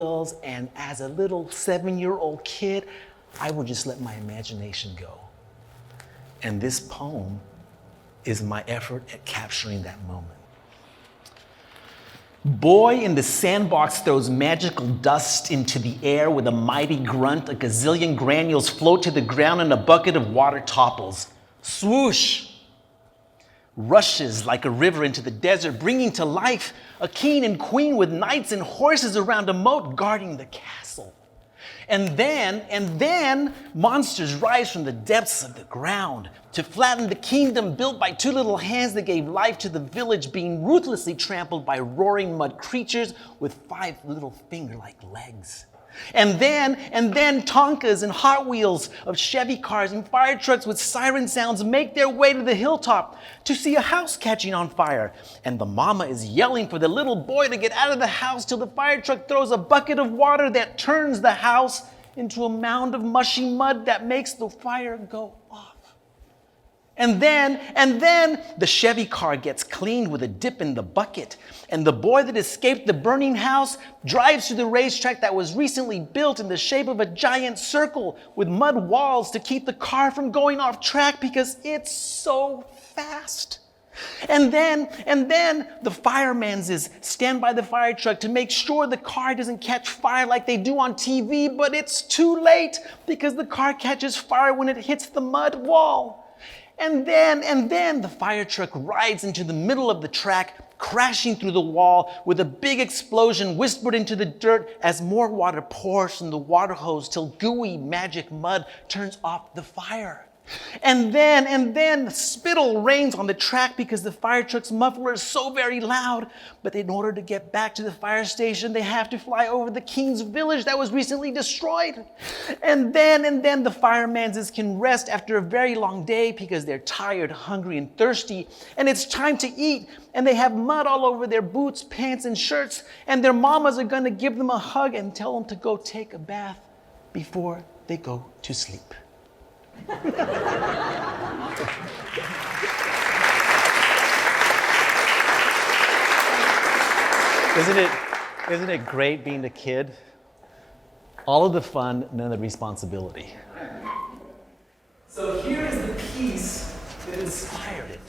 and as a little 7-year-old kid, I would just let my imagination go. And this poem is my effort at capturing that moment. Boy in the sandbox throws magical dust into the air with a mighty grunt. A gazillion granules float to the ground and a bucket of water topples. Swoosh! Rushes like a river into the desert, bringing to life a king and queen with knights and horses around a moat guarding the castle. And then, monsters rise from the depths of the ground to flatten the kingdom built by two little hands that gave life to the village, being ruthlessly trampled by roaring mud creatures with 5 little finger-like legs. And then Tonkas and Hot Wheels of Chevy cars and fire trucks with siren sounds make their way to the hilltop to see a house catching on fire. And the mama is yelling for the little boy to get out of the house till the fire truck throws a bucket of water that turns the house into a mound of mushy mud that makes the fire go off. And then the Chevy car gets cleaned with a dip in the bucket. And the boy that escaped the burning house drives to the racetrack that was recently built in the shape of a giant circle with mud walls to keep the car from going off track because it's so fast. And then the firemen's stand by the fire truck to make sure the car doesn't catch fire like they do on TV, but it's too late because the car catches fire when it hits the mud wall. And then the fire truck rides into the middle of the track, crashing through the wall with a big explosion whispered into the dirt as more water pours from the water hose till gooey magic mud turns off the fire. And then the spittle rains on the track because the fire truck's muffler is so very loud. But in order to get back to the fire station, they have to fly over the king's village that was recently destroyed. And then the firemen's can rest after a very long day because they're tired, hungry, and thirsty. And it's time to eat. And they have mud all over their boots, pants, and shirts. And their mamas are going to give them a hug and tell them to go take a bath before they go to sleep. Isn't it great being a kid? All of the fun, none of the responsibility. So here is the piece that inspired it.